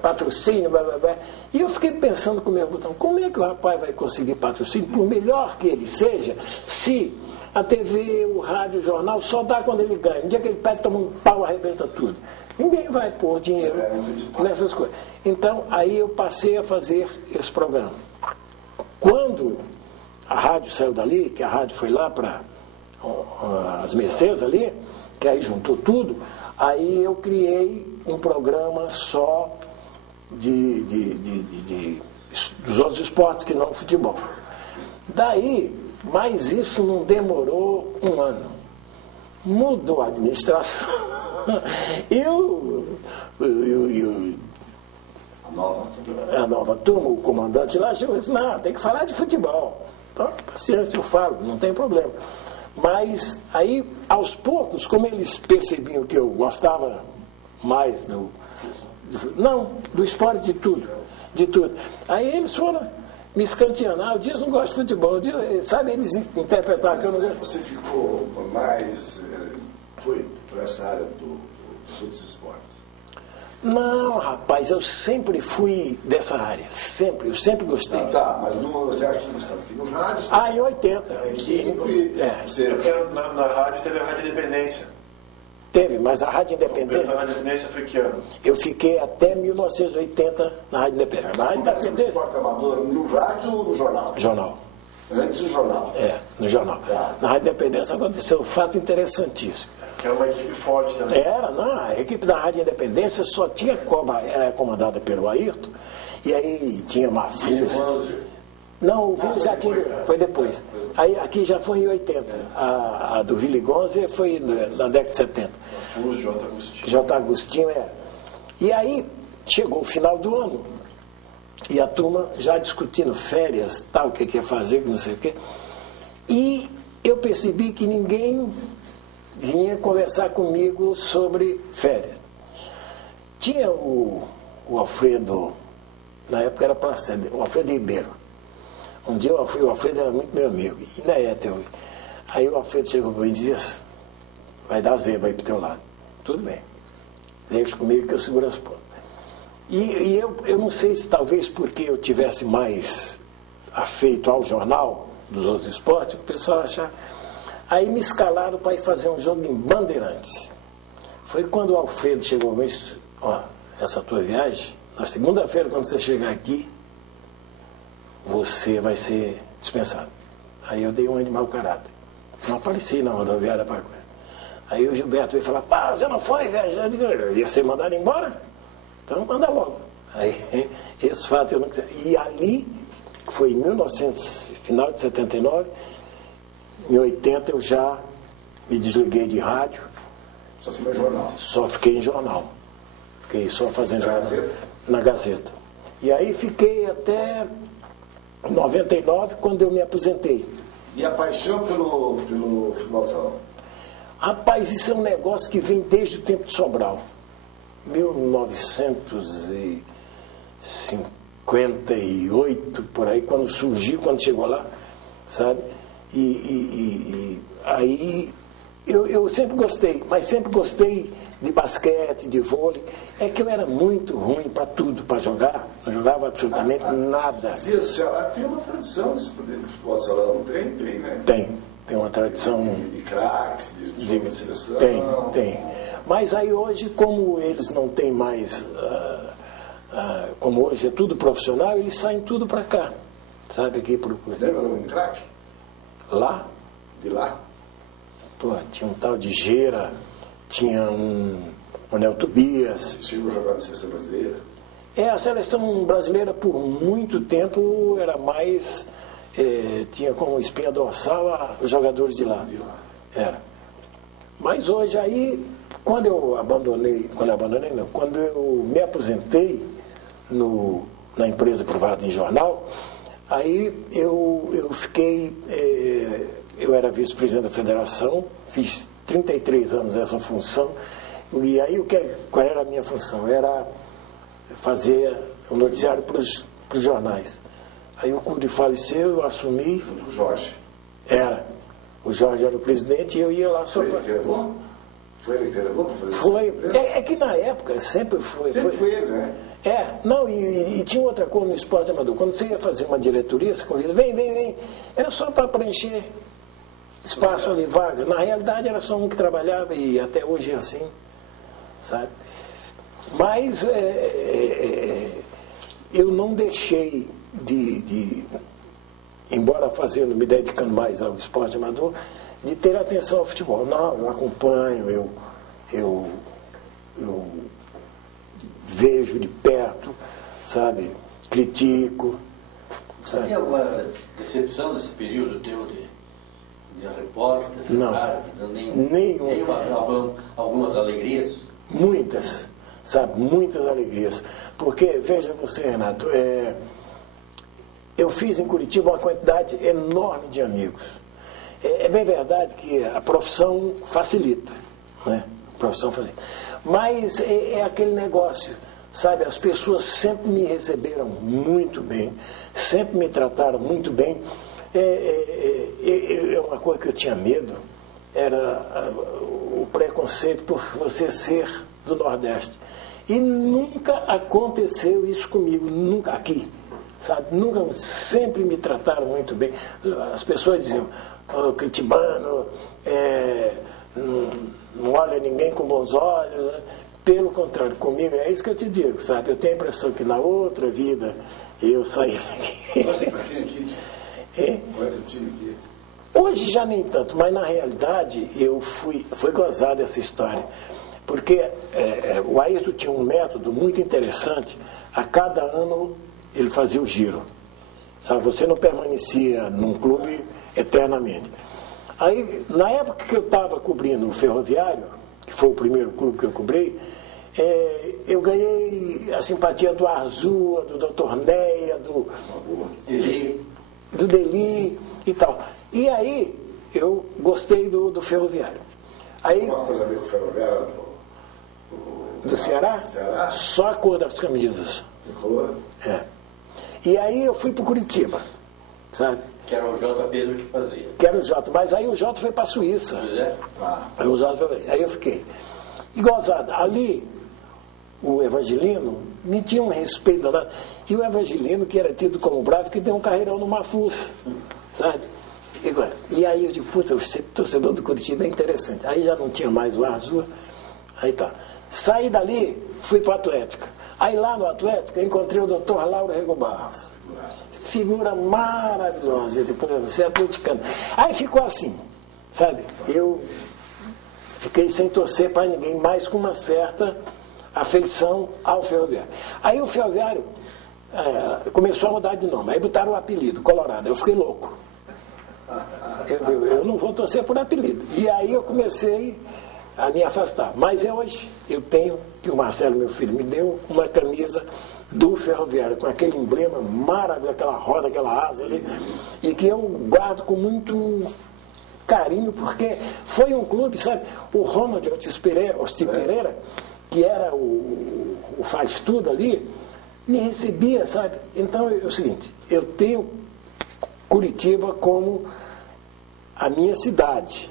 patrocínio, blá, blá, blá. E eu fiquei pensando com o meu botão, como é que o rapaz vai conseguir patrocínio, por melhor que ele seja, se a TV, o rádio, o jornal só dá quando ele ganha. No dia que ele pede, toma um pau, arrebenta tudo. Ninguém vai pôr dinheiro nessas coisas. Então, aí eu passei a fazer esse programa. Quando a rádio saiu dali, que a rádio foi lá para as Mercês ali, que aí juntou tudo, aí eu criei um programa só dos outros esportes, que não o futebol. Daí, mas isso não demorou um ano. Mudou a administração. A nova turma, o comandante lá chegou e disse, não, tem que falar de futebol. Então, paciência, eu falo, não tem problema. Mas aí, aos poucos, como eles percebiam que eu gostava mais do esporte, de tudo. Aí eles foram me escanteando. O Dias não gosta de futebol. Sabe, eles interpretaram que eu não gosto. Você ficou mais... foi para essa área dos outros esportes? Não, rapaz, eu sempre fui dessa área. Eu sempre gostei. Mas você acha que não estava aqui no rádio? Em 80. Porque na rádio teve a Rádio Independência. Teve, mas a Rádio Independência... Na Rádio Independência foi que ano? Eu fiquei até 1980 na Rádio Independência. Você esporte amador no rádio ou no jornal? Jornal. Antes do jornal. No jornal. Tá. Na Rádio Independência aconteceu um fato interessantíssimo. Que é uma equipe forte também. A equipe da Rádio Independência só tinha era comandada pelo Ayrton, e aí tinha Marcelo. Não, o Vili já tinha, foi depois. Aí aqui já foi em 80. A do Vili Gonze foi na década de 70. Fus, J. Agostinho. J. Agostinho, E aí chegou o final do ano, e a turma já discutindo férias, tal, o que ia fazer, não sei o quê. E eu percebi que ninguém vinha conversar comigo sobre férias. Tinha o Alfredo, na época era o Alfredo Ribeiro. Um dia o Alfredo era muito meu amigo, e ainda é até hoje. Aí o Alfredo chegou para mim e disse: vai dar zebra aí pro teu lado. Tudo bem, deixa comigo que eu seguro as pontas. E eu não sei se talvez porque eu tivesse mais afeito ao jornal dos outros esportes, o pessoal achava. Aí me escalaram para ir fazer um jogo em Bandeirantes. Foi quando o Alfredo chegou com isso: essa tua viagem, na segunda-feira, quando você chegar aqui, você vai ser dispensado. Aí eu dei um animal caráter. Não apareci na rodoviária para coisa. Aí o Gilberto veio falar: pá, você não foi viajar? Eu ia ser mandado embora? Então manda logo. Aí esse fato eu não quis. E ali, foi em final de 79, em 80 eu já me desliguei de rádio. Só ficou em jornal. Só fiquei em jornal. Fiquei só fazendo jornal. Gazeta? Na Gazeta. E aí fiquei até 99, quando eu me aposentei. E a paixão pelo futebol salão? Rapaz, isso é um negócio que vem desde o tempo de Sobral. 1958, por aí, quando surgiu, quando chegou lá, sabe? E aí eu sempre gostei, mas sempre gostei de basquete, de vôlei. É que eu era muito ruim para tudo, para jogar, não jogava absolutamente nada. Aqui o Ceará tem uma tradição de futebol salão, não tem? Tem, né? Tem uma tradição. De craques, de jogo de seleção. Tem. Mas aí hoje, como eles não têm mais, como hoje é tudo profissional, eles saem tudo para cá, sabe, aqui por coisa. Lembra um craque? Lá? De lá? Pô, tinha um tal de Gera, tinha um Manuel Tobias. Chegou a jogar na seleção brasileira? A seleção brasileira por muito tempo era mais, tinha como espinha dorsal os jogadores de lá. Era. Mas hoje aí, quando eu me aposentei na empresa privada em jornal, aí eu fiquei, eu era vice-presidente da federação, fiz 33 anos essa função, e aí qual era a minha função? Era fazer o noticiário para os jornais. Aí o Cury faleceu, eu assumi. Junto com o Jorge. O Jorge era o presidente e eu ia lá só para... Foi ele que levou para fazer isso? Foi. É que na época sempre foi. Sempre foi ele, né? Não, e tinha outra coisa no esporte amador. Quando você ia fazer uma diretoria, você convida, vem. Era só para preencher espaço ali, vaga. Na realidade era só um que trabalhava e até hoje é assim, sabe? Mas eu não deixei embora me dedicando mais ao esporte amador, de ter atenção ao futebol. Não, eu acompanho, eu vejo de perto, sabe? Critico. Você tem alguma decepção desse período teu de repórter? Não. Nenhum. Tem algumas alegrias? Muitas, sabe? Muitas alegrias. Porque, veja você, Renato, eu fiz em Curitiba uma quantidade enorme de amigos. É bem verdade que a profissão facilita, né? A profissão facilita. Mas é aquele negócio, sabe? As pessoas sempre me receberam muito bem, sempre me trataram muito bem. Uma coisa que eu tinha medo era o preconceito por você ser do Nordeste. E nunca aconteceu isso comigo, nunca aqui. Sabe? Nunca, sempre me trataram muito bem. As pessoas diziam: o curitibano não olha ninguém com bons olhos, né? Pelo contrário, comigo é isso que eu te digo, sabe? Eu tenho a impressão que na outra vida eu saí daqui. Você para quem aqui? Quanto time aqui? Hoje já nem tanto, mas na realidade foi gozada essa história. Porque o Ayrton tinha um método muito interessante. A cada ano ele fazia o giro. Sabe, você não permanecia num clube eternamente. Aí, na época que eu estava cobrindo o Ferroviário, que foi o primeiro clube que eu cobri, eu ganhei a simpatia do Arzua, do Dr. Neia, do Deli e tal. E aí eu gostei do Ferroviário. Aí, Uma coisa a ver com o Ferroviário do Ceará? Ceará? Só a cor das camisas. Tricolor? E aí eu fui para Curitiba, sabe? Que era o J. Pedro que fazia. Que era o Jota, mas aí o Jota foi para a Suíça. Pois é. Aí, aí eu fiquei. E gozada, ali o Evangelino me tinha um respeito danado. E o Evangelino, que era tido como bravo, que deu um carreirão no Mafuz, sabe? E aí eu digo, puta, ser torcedor do Curitiba é interessante. Aí já não tinha mais o Arzua, aí tá. Saí dali, fui para o Atlético. Aí lá no Atlético eu encontrei o Dr. Lauro Rego Barros. Figura maravilhosa. Eu digo, você é atleticano. Aí ficou assim, sabe? Eu fiquei sem torcer para ninguém, mas com uma certa afeição ao Ferroviário. Aí o Ferroviário começou a mudar de nome. Aí botaram o apelido, Colorado. Eu fiquei louco. Eu não vou torcer por apelido. E aí eu comecei a me afastar. Mas hoje eu tenho, que o Marcelo, meu filho, me deu uma camisa do Ferroviário, com aquele emblema maravilhoso, aquela roda, aquela asa ali, e que eu guardo com muito carinho, porque foi um clube, sabe? O Ronald Ortiz Pereira, que era o faz tudo ali, me recebia, sabe? Então é o seguinte, eu tenho Curitiba como a minha cidade.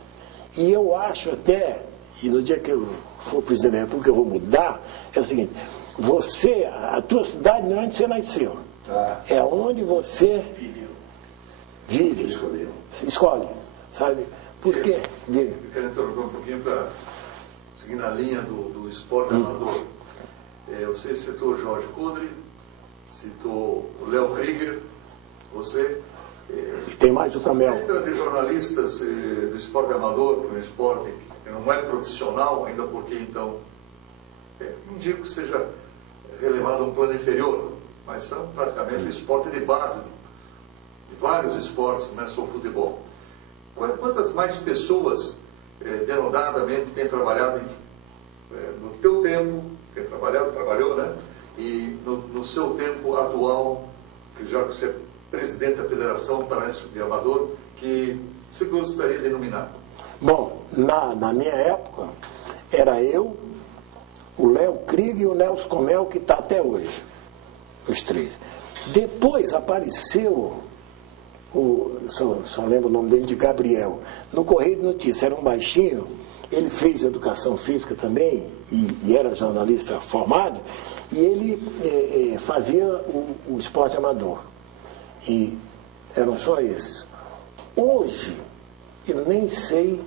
E eu acho até, e no dia que eu for presidente da República eu vou mudar, é o seguinte, a tua cidade não é onde você nasceu. É onde você vive. Escolhe, sabe? Por quê? Eu quero interromper um pouquinho para seguir na linha do esporte amador. Você citou o Jorge Kudry, citou o Léo Krieger, você... E tem mais o Camel. Lembra de jornalistas do esporte amador, um esporte que não é profissional, ainda porque então, não digo que seja relevado a um plano inferior, mas são praticamente o esporte de base de vários esportes, não é só o futebol. Quantas mais pessoas denodadamente têm trabalhado no teu tempo, trabalhou, né? E no seu tempo atual, que já que você é presidente da Federação Paranaense de Amador, que você gostaria de nominar? Bom, na minha época, era eu, o Léo Krieg e o Nelson Comel, que está até hoje, os três. Depois apareceu, só lembro o nome dele, de Gabriel, no Correio de Notícias, era um baixinho, ele fez educação física também, e era jornalista formado, e ele fazia o esporte amador. E eram só esses. Hoje, eu nem sei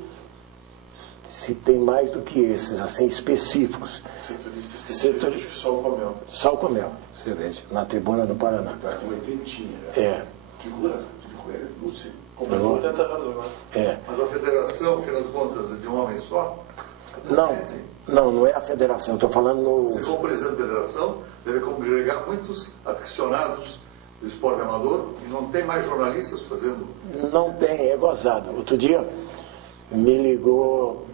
se tem mais do que esses, assim, específicos. Setorista específico, só o Comel. Só o Comel, você veja, na tribuna do Paraná. Tá com 80, Figura, tive com ele, não sei. Completou 80 anos agora. Mas a federação, afinal de contas, de um homem só? Não é a federação, eu estou falando no... Você, como presidente da federação, deve congregar muitos aficionados do esporte amador e não tem mais jornalistas fazendo? Não tem, é gozado. Outro dia me ligou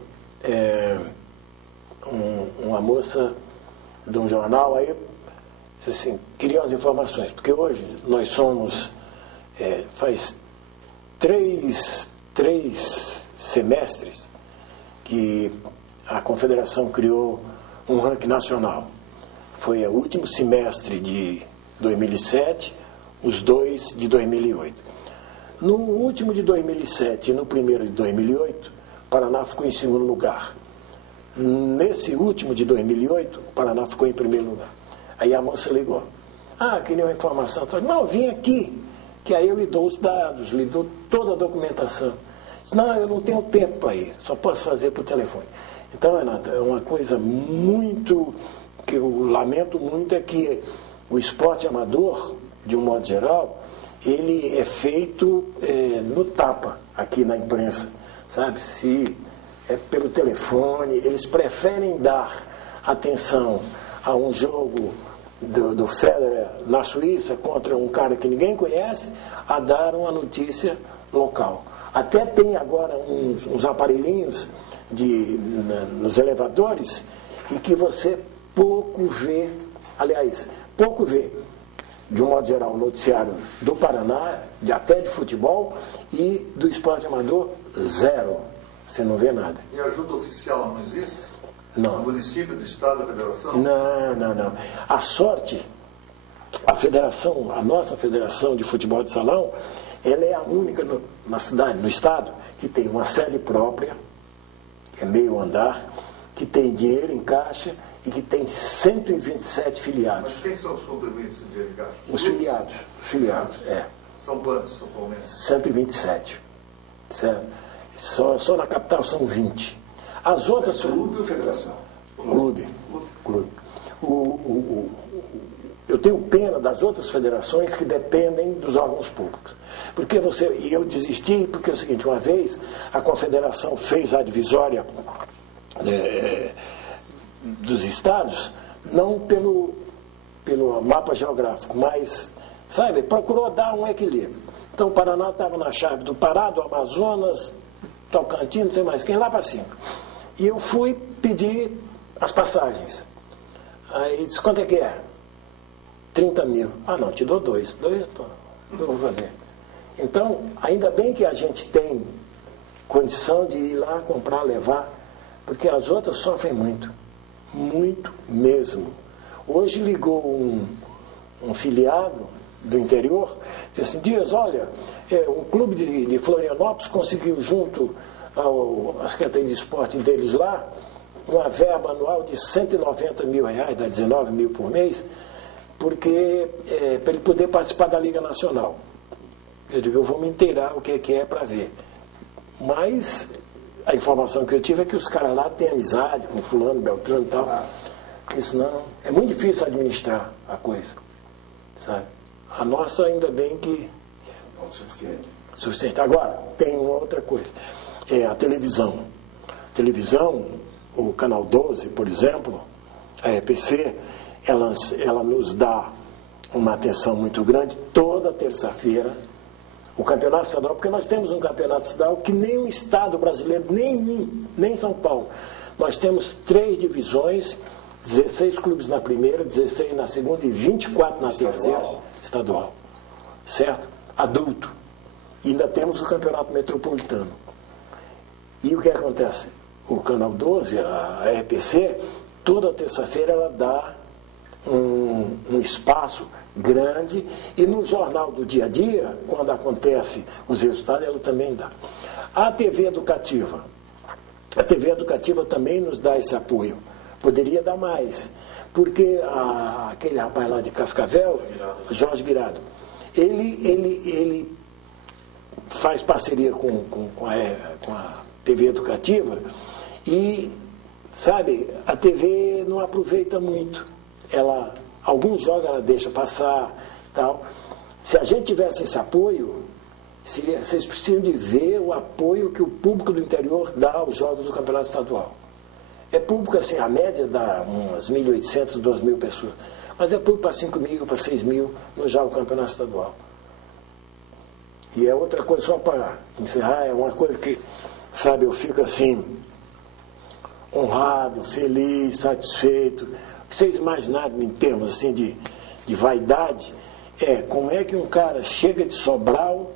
uma moça de um jornal, aí disse assim, queria as informações, porque hoje nós somos, faz três semestres que a Confederação criou um ranking nacional. Foi o último semestre de 2007, os dois de 2008. No último de 2007 e no primeiro de 2008, o Paraná ficou em segundo lugar. Nesse último de 2008, o Paraná ficou em primeiro lugar. Aí a moça ligou. Queria uma informação. Não, vim aqui, que aí eu lhe dou os dados, lhe dou toda a documentação. Disse, não, eu não tenho tempo para ir, só posso fazer por telefone. Então, Renata, é uma coisa muito, que eu lamento muito, é que o esporte amador, de um modo geral, ele é feito no tapa, aqui na imprensa, sabe? Se é pelo telefone, eles preferem dar atenção a um jogo do Federer na Suíça contra um cara que ninguém conhece, a dar uma notícia local. Até tem agora uns aparelhinhos nos elevadores e que você pouco vê, de um modo geral, o noticiário do Paraná, até de futebol, e do esporte amador, zero. Você não vê nada. E ajuda oficial não existe? Não. No município, do estado, da federação? Não. A sorte, a nossa federação de futebol de salão, ela é a única na cidade, no estado, que tem uma sede própria, que é meio andar, que tem dinheiro em caixa e que tem 127 filiados. Mas quem são os contribuintes de dinheiro em caixa? Os filiados, é. São quantos, São Paulo? 127. Certo? Só na capital são 20. As outras... Clube ou federação? Clube. Eu tenho pena das outras federações que dependem dos órgãos públicos. E eu desisti porque é o seguinte, uma vez a confederação fez a divisória dos estados, não pelo mapa geográfico, mas, sabe, procurou dar um equilíbrio. Então o Paraná estava na chave do Pará, do Amazonas, Tocantins, não sei mais quem, lá para cima. E eu fui pedir as passagens. Aí disse, quanto é que é? 30 mil. Ah, não, te dou 2. 2, eu vou fazer. Então, ainda bem que a gente tem condição de ir lá comprar, levar, porque as outras sofrem muito. Muito mesmo. Hoje ligou um filiado do interior, disse assim, Dias, olha, um clube de Florianópolis conseguiu junto à Secretaria de Esporte deles lá, uma verba anual de R$190 mil, dá 19 mil por mês, porque para ele poder participar da Liga Nacional. Eu digo, eu vou me inteirar o que é para ver. Mas a informação que eu tive é que os caras lá têm amizade com fulano, beltrano e tal. Porque senão é muito difícil administrar a coisa, sabe? A nossa ainda bem que... Não é suficiente. Suficiente. Agora, tem uma outra coisa. É a televisão. Televisão, o Canal 12, por exemplo, a EPC, ela nos dá uma atenção muito grande toda terça-feira. O campeonato estadual, porque nós temos um campeonato estadual que nem um estado brasileiro, nenhum, nem São Paulo. Nós temos 3 divisões, 16 clubes na primeira, 16 na segunda e 24 na terceira, estadual. Certo? Adulto. E ainda temos o campeonato metropolitano. E o que acontece? O Canal 12, a EPC, toda terça-feira ela dá um espaço grande e no jornal do dia a dia, quando acontece os resultados, ela também dá. A TV Educativa também nos dá esse apoio. Poderia dar mais, porque aquele rapaz lá de Cascavel, Jorge Guirado, ele faz parceria com a TV Educativa e, sabe, a TV não aproveita muito. Alguns jogos ela deixa passar, tal. Se a gente tivesse esse apoio, vocês precisam de ver o apoio que o público do interior dá aos jogos do campeonato estadual. É público assim, a média dá umas 1.800, 2.000 pessoas, mas é público para 5.000, para 6.000 no jogo do campeonato estadual. E é outra coisa, só para encerrar, é uma coisa que, sabe, eu fico assim, honrado, feliz, satisfeito. O que vocês imaginaram em termos assim de vaidade como é que um cara chega de Sobral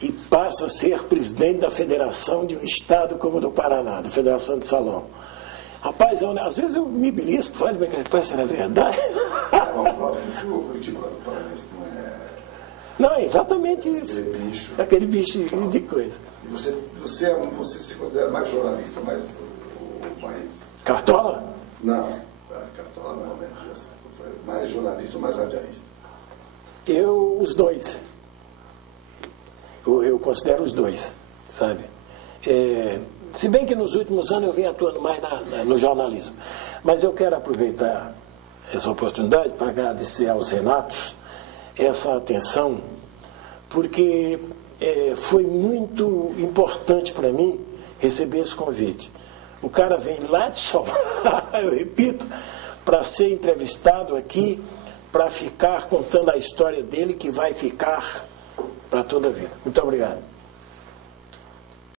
e passa a ser presidente da federação de um estado como o do Paraná, da Federação de Salão. Rapaz, às vezes eu me belisco, faz bem que depois será verdade. O Curitiba Paranense não é exatamente isso. Aquele bicho de coisa. E você se considera mais jornalista, mais Cartola? Não, Cartola não, né? Mais jornalista ou mais radialista? Os dois. Eu considero os dois, sabe? Se bem que nos últimos anos eu venho atuando mais no jornalismo. Mas eu quero aproveitar essa oportunidade para agradecer aos Renatos essa atenção porque foi muito importante para mim receber esse convite. O cara vem lá de Sobral, eu repito, para ser entrevistado aqui, para ficar contando a história dele, que vai ficar para toda a vida. Muito obrigado.